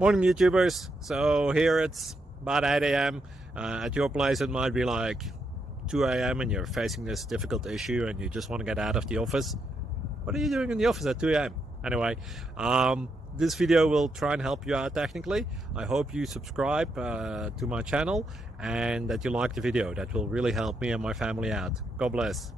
Morning YouTubers. So here it's about 8 a.m. At your place it might be like 2 a.m. and you're facing this difficult issue and you just want to get out of the office. What are you doing in the office at 2 a.m.? Anyway, this video will try and help you out technically. I hope you subscribe to my channel and that you like the video. That will really help me and my family out. God bless.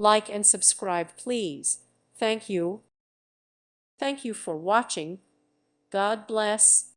Like and subscribe, please. Thank you. Thank you for watching. God bless.